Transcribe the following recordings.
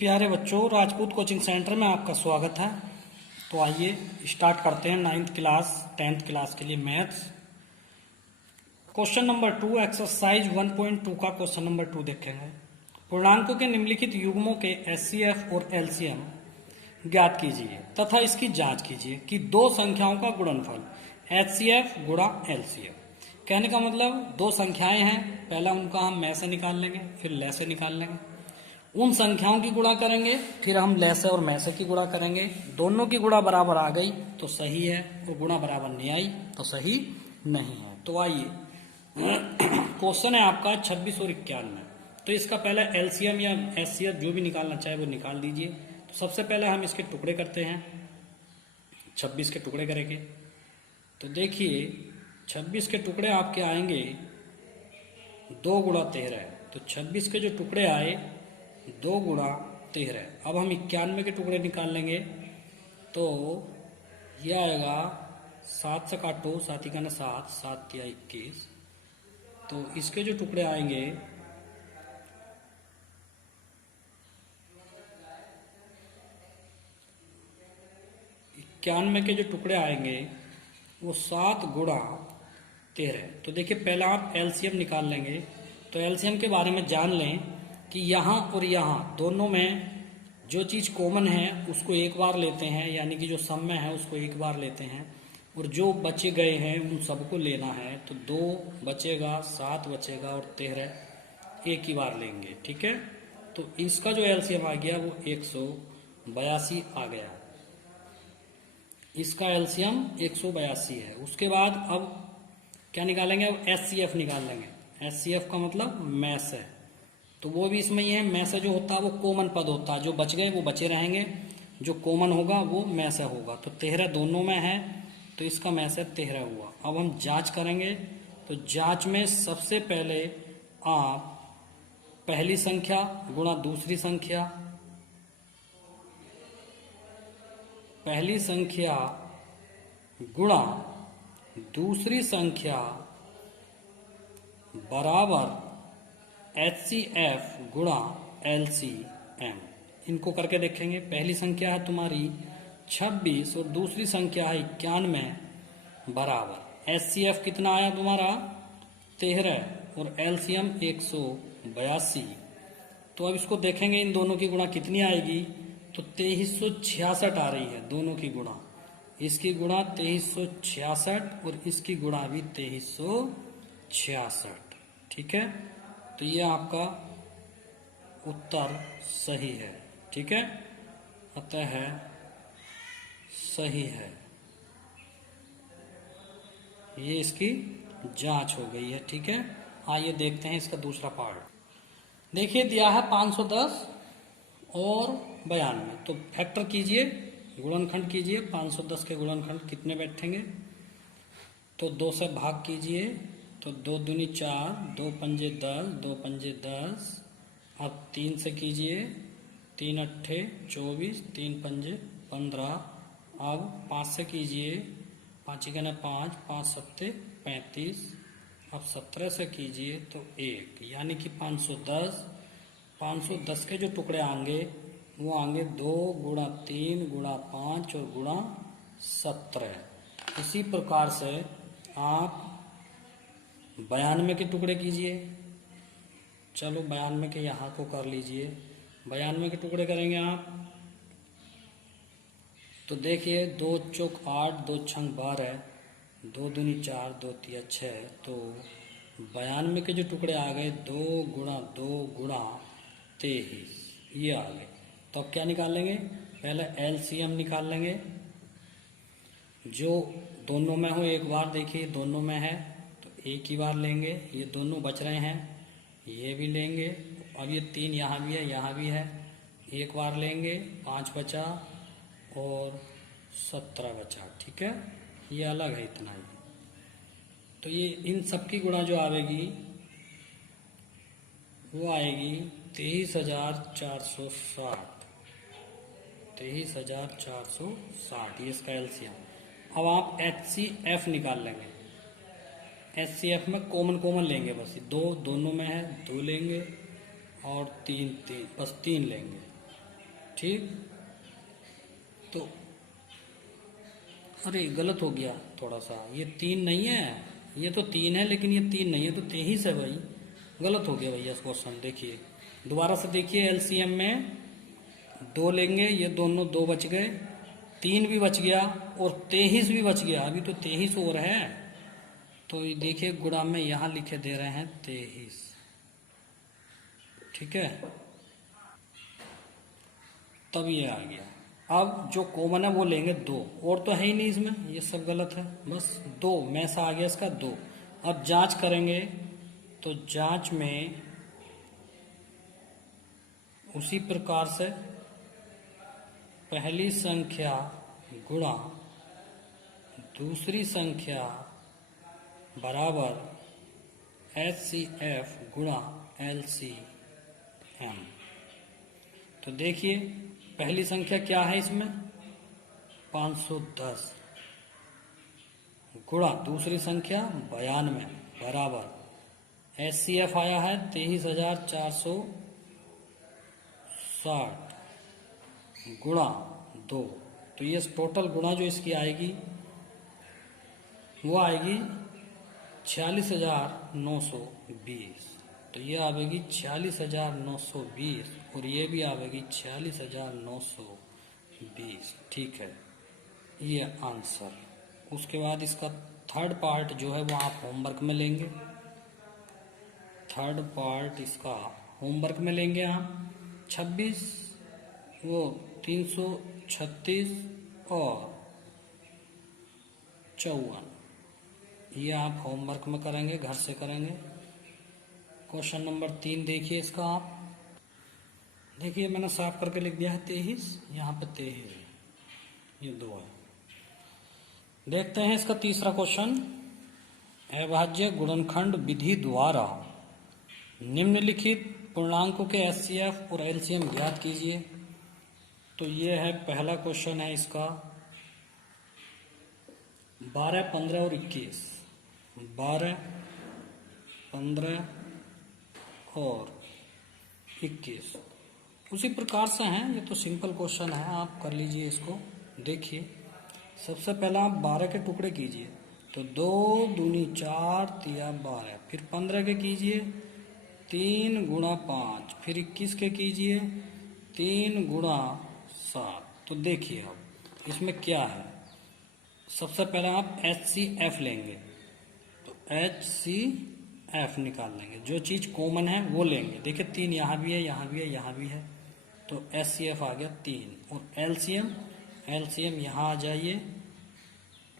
प्यारे बच्चों, Rajput coaching centre में आपका स्वागत है। तो आइए स्टार्ट करते हैं 9th क्लास 10th क्लास के लिए मैथ्स। क्वेश्चन नंबर 2 एक्सरसाइज 1.2 का क्वेश्चन नंबर 2 देखेंगे। पूर्णांकों के निम्नलिखित युग्मों के एचसीएफ और एलसीएम ज्ञात कीजिए तथा इसकी जांच कीजिए कि दो संख्याओं का गुणनफल एचसीएफ गुणा एलसीएम। कहने का मतलब दो संख्याएं हैं, पहला उनका हम में से निकाल लेंगे, फिर ले से निकाल लेंगे। उन संख्याओं की गुणा करेंगे, फिर हम ले से और में से की गुणा करेंगे। दोनों की गुणा बराबर आ गई तो सही है, और गुणा बराबर नहीं आई तो सही नहीं है। तो आइए क्वेश्चन है आपका 26 और 91। तो इसका पहले एलसीएम या एचसीएफ जो भी निकालना चाहे वो निकाल दीजिए। तो सबसे पहले हम इसके टुकड़े करते हैं, 26 के टुकड़े करेंगे। तो देखिए 26 के टुकड़े आपके आएंगे 2 गुणा 13। तो 26 के जो टुकड़े आए 2 गुणा 13। अब हम 91 के टुकड़े निकाल लेंगे। तो यह आएगा 7 से काटो, 7 का 7, 7 या 21। तो इसके जो टुकड़े आएंगे 91 के जो टुकड़े आएंगे वो 7 गुणा 13। तो देखिए पहला आप एलसीएम निकाल लेंगे। तो एलसीएम के बारे में जान लें कि यहाँ और यहाँ दोनों में जो चीज़ कॉमन है उसको एक बार लेते हैं, यानी कि जो सम में है उसको एक बार लेते हैं, और जो बचे गए हैं उन सबको लेना है। तो 2 बचेगा, 7 बचेगा और 13 एक ही बार लेंगे। ठीक है, तो इसका जो एलसीएम आ गया वो 182 आ गया। इसका एलसीएम 182 है। उसके बाद अब क्या निकालेंगे, अब एचसीएफ निकाल लेंगे। एचसीएफ का मतलब मैस है, तो वो भी इसमें ही है। में से जो होता है वो कॉमन पद होता है, जो बच गए वो बचे रहेंगे, जो कॉमन होगा वो में से होगा। तो 13 दोनों में है, तो इसका में से 13 हुआ। अब हम जांच करेंगे। तो जांच में सबसे पहले आप पहली संख्या गुणा दूसरी संख्या, पहली संख्या गुणा दूसरी संख्या बराबर एचसीएफ गुणा एलसीएम, इनको करके देखेंगे। पहली संख्या है तुम्हारी 26 और दूसरी संख्या है 91 बराबर एचसीएफ कितना आया तुम्हारा 13 और एलसीएम 182। तो अब इसको देखेंगे इन दोनों की गुणा कितनी आएगी। तो 2366 आ रही है दोनों की गुणा। इसकी गुणा 2366 और इसकी गुणा भी 2366। ठीक है, तो ये आपका उत्तर सही है। ठीक है, अतः है सही है। ये इसकी जांच हो गई है। ठीक है, आइए देखते हैं इसका दूसरा पार्ट। देखिए दिया है 510 और 92। तो फैक्टर कीजिए, गुणनखंड कीजिए। 510 के गुणनखंड कितने बैठेंगे, तो 2 से भाग कीजिए। तो 2 दूनी 4, 2 पंजे 10, 2 पंजे 10। अब 3 से कीजिए, 3 अट्ठे 24, 3 पंजे 15। अब 5 से कीजिए, 5 का 5, 5 सत्ते 35। अब 17 से कीजिए तो 1, यानी कि 510। 510 के जो टुकड़े आएंगे वो आएंगे 2 गुणा 3 गुणा 5 और गुणा 17। इसी प्रकार से आप 92 के टुकड़े कीजिए। चलो 92 के यहाँ को कर लीजिए। 92 के टुकड़े करेंगे आप, तो देखिए 2 चौक 8, 2 छंग 12, 2 दूनी 4, 2 तिया 6। तो 92 के जो टुकड़े आ गए 2 गुणा 2 गुणा 23, ये आ गए। तो अब क्या निकाल लेंगे, पहले एलसीएम निकाल लेंगे। जो दोनों में हो एक बार, देखिए दोनों में है तो एक ही बार लेंगे। ये दोनों बच रहे हैं, ये भी लेंगे। अब ये 3 यहाँ भी है, यहाँ भी है, एक बार लेंगे। 5 बचा और 17 बचा। ठीक है, ये अलग है इतना ही। तो ये इन सब की गुणा जो आएगी वो आएगी 23,460। 23,460 ये इसका एलसीएम। अब आप एचसीएफ निकाल लेंगे। एचसीएफ में कॉमन लेंगे, बस 2 दोनों में है 2 लेंगे और 3 बस 3 लेंगे। ठीक। तो अरे गलत हो गया थोड़ा सा, ये 3 नहीं है, ये तो 3 है लेकिन ये 3 नहीं है, तो 23 है भाई। गलत हो गया भैया इस क्वेश्चन। देखिए दोबारा से देखिए, एलसीएम में 2 लेंगे, ये दोनों 2 बच गए, 3 भी बच गया और 23 भी बच गया, अभी तो 23 और है। तो ये देखिए गुणा में यहाँ लिखे दे रहे हैं 23, ठीक है। तब ये आ गया। अब जो कॉमन है वो लेंगे 2, और तो है ही नहीं इसमें, ये सब गलत है, बस 2 में से आ गया इसका 2। अब जांच करेंगे तो जांच में उसी प्रकार से पहली संख्या गुणा दूसरी संख्या बराबर HCF गुणा LCM। तो देखिए पहली संख्या क्या है इसमें 510 गुणा दूसरी संख्या 92 बराबर HCF आया है 23,460 गुणा 2। तो ये टोटल गुणा जो इसकी आएगी वो आएगी 46,920। तो ये आवेगी 46,920 और ये भी आवेगी 46,920, ठीक है, ये आंसर। उसके बाद इसका थर्ड पार्ट जो है वो आप होमवर्क में लेंगे। थर्ड पार्ट इसका होमवर्क में लेंगे हम 26, वो 336 और 54, ये आप होमवर्क में करेंगे, घर से करेंगे। क्वेश्चन नंबर 3 देखिए इसका आप देखिए, मैंने साफ करके लिख दिया है 23, यहाँ पे 23 है, ये 2 है। देखते हैं इसका तीसरा क्वेश्चन। अभाज्य गुणनखंड विधि द्वारा निम्नलिखित पूर्णांकों के HCF और LCM ज्ञात कीजिए। तो ये है पहला क्वेश्चन है इसका 12, 15 और 21। 12, 15 और 21 उसी प्रकार से हैं, ये तो सिंपल क्वेश्चन है, आप कर लीजिए इसको। देखिए सबसे पहला आप 12 के टुकड़े कीजिए, तो 2 दूनी 4 तिया 12, फिर 15 के कीजिए 3 गुणा 5, फिर 21 के कीजिए 3 गुणा 7। तो देखिए अब इसमें क्या है, सबसे पहले आप HCF लेंगे, तो HCF निकाल लेंगे, जो चीज़ कॉमन है वो लेंगे। देखिए 3 यहाँ भी है, यहाँ भी है, यहाँ भी है, तो HCF आ गया 3। और LCM यहाँ आ जाइए,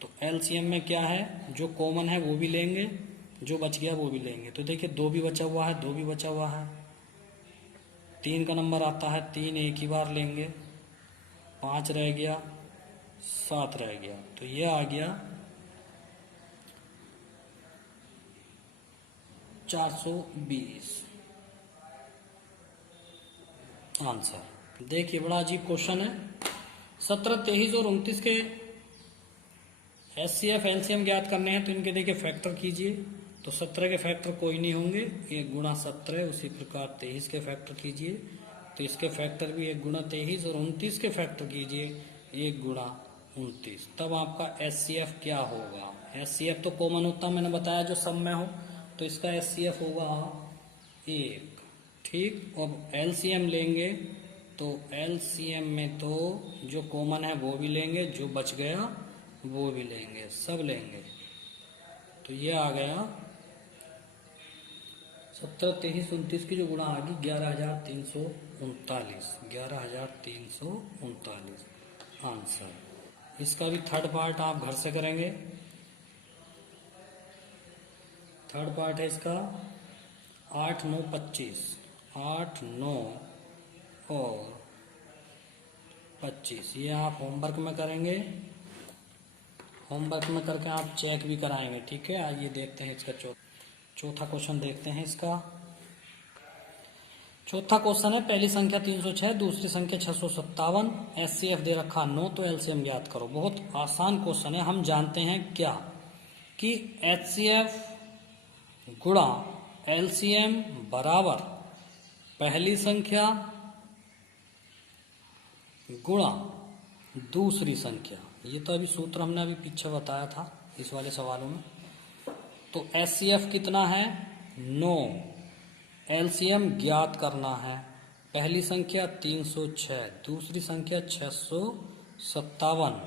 तो LCM में क्या है, जो कॉमन है वो भी लेंगे, जो बच गया वो भी लेंगे। तो देखिए 2 भी बचा हुआ है, 2 भी बचा हुआ है, 3 का नंबर आता है 3 एक ही बार लेंगे, 5 रह गया, 7 रह गया, तो ये आ गया 420 आंसर। देखिए बड़ा अजीब क्वेश्चन है। 17, 23 और 29 के HCF LCM ज्ञात करने हैं, तो इनके देखिए फैक्टर कीजिए। तो 17 के फैक्टर कोई नहीं होंगे, 1 गुणा 17, उसी प्रकार 23 के फैक्टर कीजिए, तो इसके फैक्टर भी 1 गुणा 23, और 29 के फैक्टर कीजिए 1 गुणा 29। तब आपका HCF क्या होगा, HCF तो कॉमन होता मैंने बताया जो सब में हो, तो इसका HCF होगा 1, ठीक। अब LCM लेंगे, तो LCM में तो जो कॉमन है वो भी लेंगे, जो बच गया वो भी लेंगे, सब लेंगे। तो ये आ गया 17, 23, 29 की जो गुणा आ गई 11,339, 11,339 आंसर। इसका भी थर्ड पार्ट आप घर से करेंगे। थर्ड पार्ट है इसका 8, 9, 25, 8, 9 और 25, ये आप होमवर्क में करेंगे। होमवर्क में करके आप चेक भी कराएंगे, ठीक है। आइए देखते हैं इसका चौथा क्वेश्चन देखते हैं इसका। चौथा क्वेश्चन है पहली संख्या 306, दूसरी संख्या 657, HCF दे रखा 9, तो LCM ज्ञात करो। बहुत आसान क्वेश्चन है। हम जानते हैं क्या कि HCF गुणा LCM बराबर पहली संख्या गुणा दूसरी संख्या। ये तो अभी सूत्र हमने अभी पीछे बताया था इस वाले सवालों में। तो एचसीएफ कितना है? 9। एलसीएम ज्ञात करना है। पहली संख्या 306, दूसरी संख्या 657।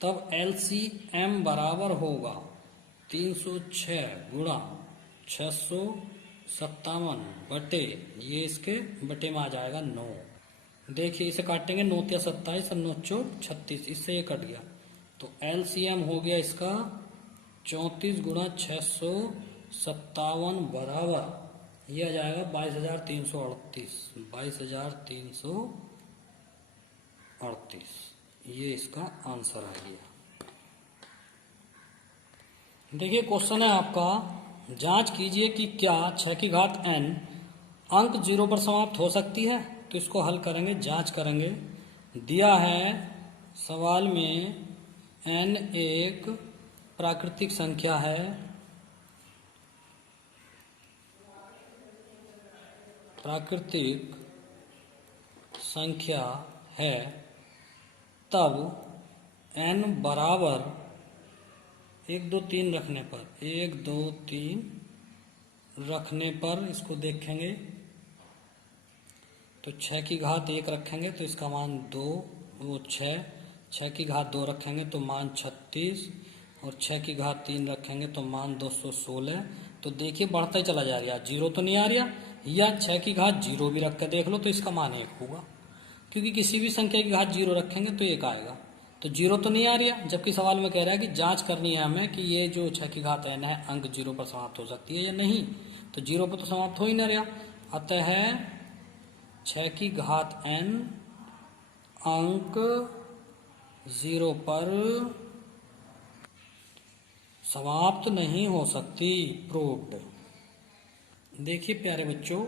तब एलसीएम बराबर होगा 306 गुणा 657 बटे, ये इसके बटे में आ जाएगा 9। देखिए इसे काटेंगे, 9 या 27 और 9 चौक 36, इससे ये कट गया। तो एलसीएम हो गया इसका 34 गुणा 657 बराबर, ये आ जाएगा 22,338। 22,338 ये इसका आंसर आ गया। देखिए क्वेश्चन है आपका, जांच कीजिए कि क्या 6 की घात n अंक 0 पर समाप्त हो सकती है। तो इसको हल करेंगे, जांच करेंगे। दिया है सवाल में n एक प्राकृतिक संख्या है, प्राकृतिक संख्या है, तब n बराबर 1 2 3 रखने पर, 1 2 3 रखने पर इसको देखेंगे तो 6 की घात 1 रखेंगे तो इसका मान 2, वो 6। 6 की घात 2 रखेंगे तो मान 36, और 6 की घात 3 रखेंगे तो मान 216। तो देखिए बढ़ता ही चला जा रहा है, 0 तो नहीं आ रहा, या 6 की घात 0 भी रख कर देख लो तो इसका मान 1 होगा, क्योंकि किसी भी संख्या की घात 0 रखेंगे तो 1 आएगा। तो 0 तो नहीं आ रहा, जबकि सवाल में कह रहा है कि जांच करनी है हमें कि ये जो 6 की घात n है अंक 0 पर समाप्त हो सकती है या नहीं। तो 0 पर तो समाप्त हो ही ना रहा, अतः 6 की घात n अंक 0 पर समाप्त नहीं हो सकती। प्रूव्ड। देखिए प्यारे बच्चों,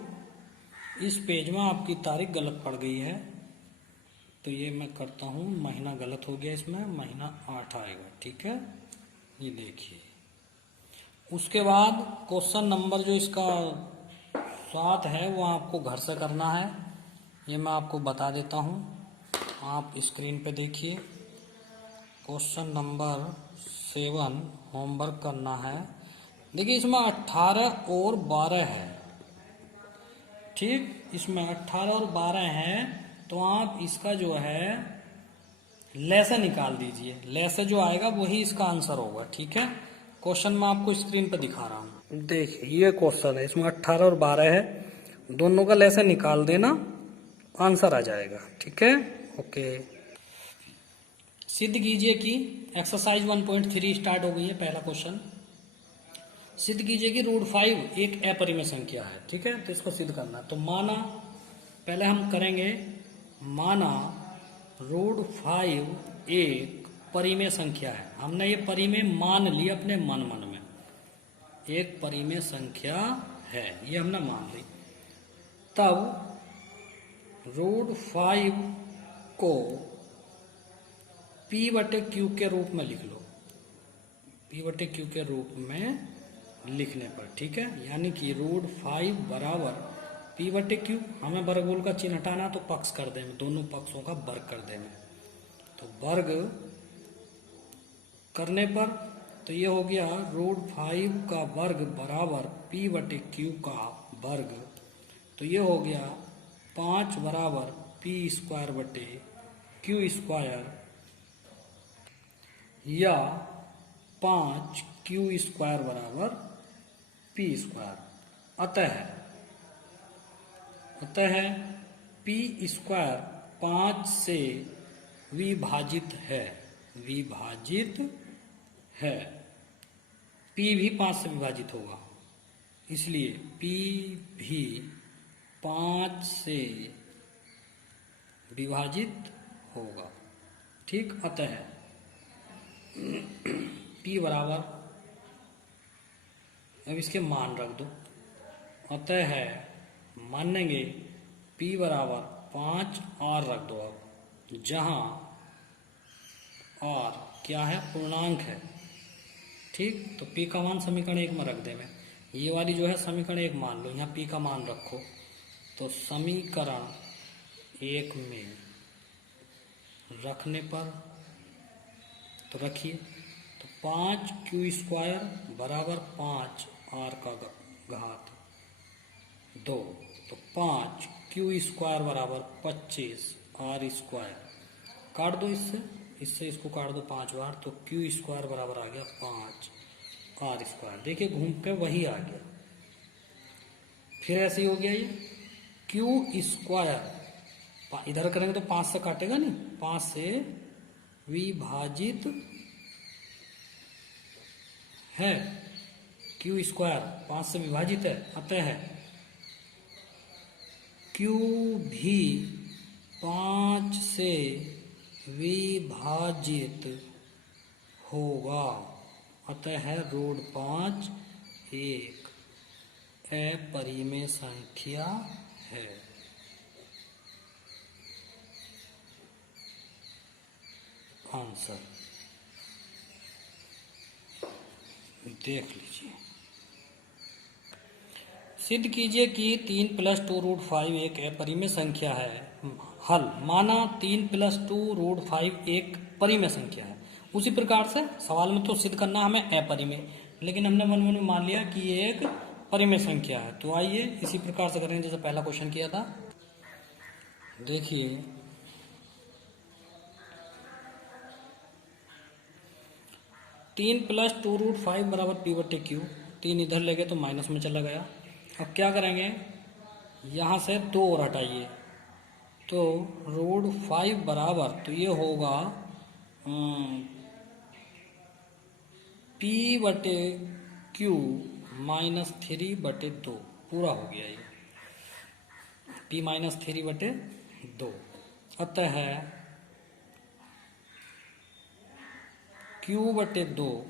इस पेज में आपकी तारीख गलत पड़ गई है, तो ये मैं करता हूँ, महीना गलत हो गया, इसमें महीना 8 आएगा, ठीक है। ये देखिए, उसके बाद क्वेश्चन नंबर जो इसका 7 है वो आपको घर से करना है। ये मैं आपको बता देता हूँ, आप स्क्रीन पे देखिए। क्वेश्चन नंबर 7 होमवर्क करना है। देखिए इसमें 18 और 12 है, ठीक। इसमें 18 और 12 है, तो आप इसका जो है लैसे निकाल दीजिए। लैसे जो आएगा वही इसका आंसर होगा, ठीक है। क्वेश्चन मैं आपको स्क्रीन पर दिखा रहा हूँ। देखिए ये क्वेश्चन है, इसमें 18 और 12 है, दोनों का लैसे निकाल देना, आंसर आ जाएगा, ठीक है। ओके, सिद्ध कीजिए कि एक्सरसाइज 1.3 स्टार्ट हो गई है। पहला क्वेश्चन, सिद्ध कीजिए कि √5 एक अपरिमेय संख्या है, ठीक है। तो इसको सिद्ध करना, तो माना, पहले हम करेंगे, माना √5 एक परिमेय संख्या है। हमने ये परिमेय मान लिया अपने मन में, एक परिमेय संख्या है, ये हमने मान ली। तब √5 को P/Q के रूप में लिख लो, P/Q के रूप में लिखने पर, ठीक है। यानी कि √5 बराबर P/Q, हमें वर्गमूल का चिन्ह हटाना, तो पक्ष कर देंगे, दोनों पक्षों का वर्ग कर देंगे। तो वर्ग करने पर तो ये हो गया √5 का वर्ग बराबर P/Q का वर्ग, तो ये हो गया 5 बराबर P²/Q², या 5Q² बराबर P²। अतः P² 5 से विभाजित है, P भी 5 से विभाजित होगा, इसलिए P भी 5 से विभाजित होगा, ठीक। अतः P बराबर, अब इसके मान रख दो, अतः मानेंगे P बराबर 5 R रख दो। अब जहां R क्या है, पूर्णांक है, ठीक। तो P का मान समीकरण 1 में रख दे। मैं ये वाली जो है समीकरण 1 मान लो, यहाँ P का मान रखो, तो समीकरण 1 में रखने पर, तो रखिए, तो 5q² बराबर 5r का घात 2, तो 5q² बराबर 25r²। काट दो इससे इसको काट दो 5 बार, तो q² बराबर आ गया 5r²। देखिए घूम के वही आ गया। फिर ऐसे ही हो गया ये q², इधर करेंगे तो 5 से काटेगा नहीं, 5 से विभाजित है, q² 5 से विभाजित है, अतः है q भी 5 से विभाजित होगा, अतः है √5 एक अपरिमेय संख्या है। आंसर देख लीजिए। सिद्ध कीजिए कि 3 + 2√5 एक अपरिमेय संख्या है। हल, माना 3 + 2√5 एक परिमेय संख्या है। उसी प्रकार से सवाल में तो सिद्ध करना हमें अपरिमेय, लेकिन हमने मन में मान लिया कि ये एक परिमेय संख्या है। तो आइए इसी प्रकार से करेंगे जैसे पहला क्वेश्चन किया था। देखिए, तीन + 2√5 बराबर p/q, 3 इधर ले गए तो माइनस में चला गया। अब क्या करेंगे, यहाँ से 2 और हटाइए, तो √5 बराबर, तो ये होगा p/q -3/2, पूरा हो गया ये p -3/2, अतः है q/2,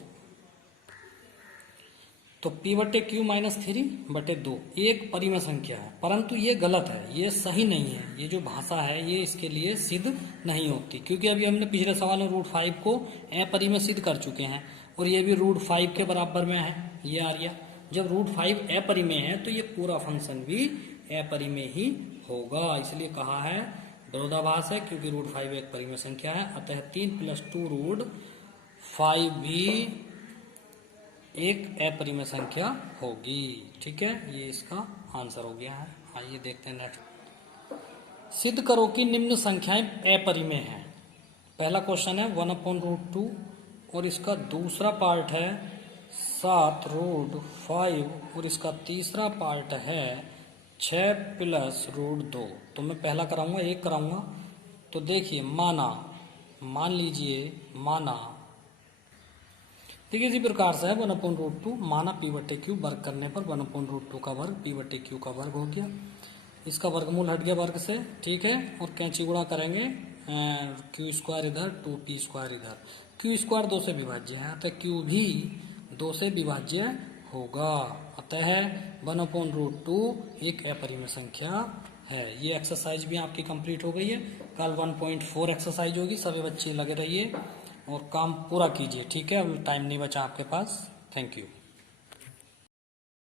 तो p/q -3/2 एक परिमेय संख्या है, परंतु ये गलत है, ये सही नहीं है। ये जो भाषा है ये इसके लिए सिद्ध नहीं होती, क्योंकि अभी हमने पिछले सवाल में √5 को अपरिमेय सिद्ध कर चुके हैं और ये भी √5 के बराबर में है, ये आ गया। जब √5 अपरिमेय है तो ये पूरा फंक्शन भी अपरिमेय ही होगा, इसलिए कहा है विरोधाभास है, क्योंकि √5 एक परिमेय संख्या है, अतः 3 + 2√5 भी एक अपरिमेय संख्या होगी। ठीक है, ये इसका आंसर हो गया है। आइए देखते हैं नेक्स्ट। सिद्ध करो कि निम्न संख्याएं अपरिमेय हैं। पहला क्वेश्चन है 1/√2 और इसका दूसरा पार्ट है 7√5 और इसका तीसरा पार्ट है 6 + √2। तो मैं पहला कराऊंगा, एक कराऊंगा। तो देखिए, मान लीजिए, देखिए इसी प्रकार से है 1/√2, माना p/q वर्ग करने पर 1/√2 का वर्ग p/q का वर्ग हो गया। इसका वर्गमूल हट गया वर्ग से, ठीक है, और कैंची गुणा करेंगे, q² इधर 2p² इधर, q² 2 से विभाज्य है, अतः q भी 2 से विभाज्य होगा, अतः 1/√2 एक अपरिमेय संख्या है। ये एक्सरसाइज भी आपकी कंप्लीट हो गई है। कल 1.4 एक्सरसाइज होगी, सभी बच्चे लगे रहिए और काम पूरा कीजिए। ठीक है, अब टाइम नहीं बचा आपके पास। Thank you.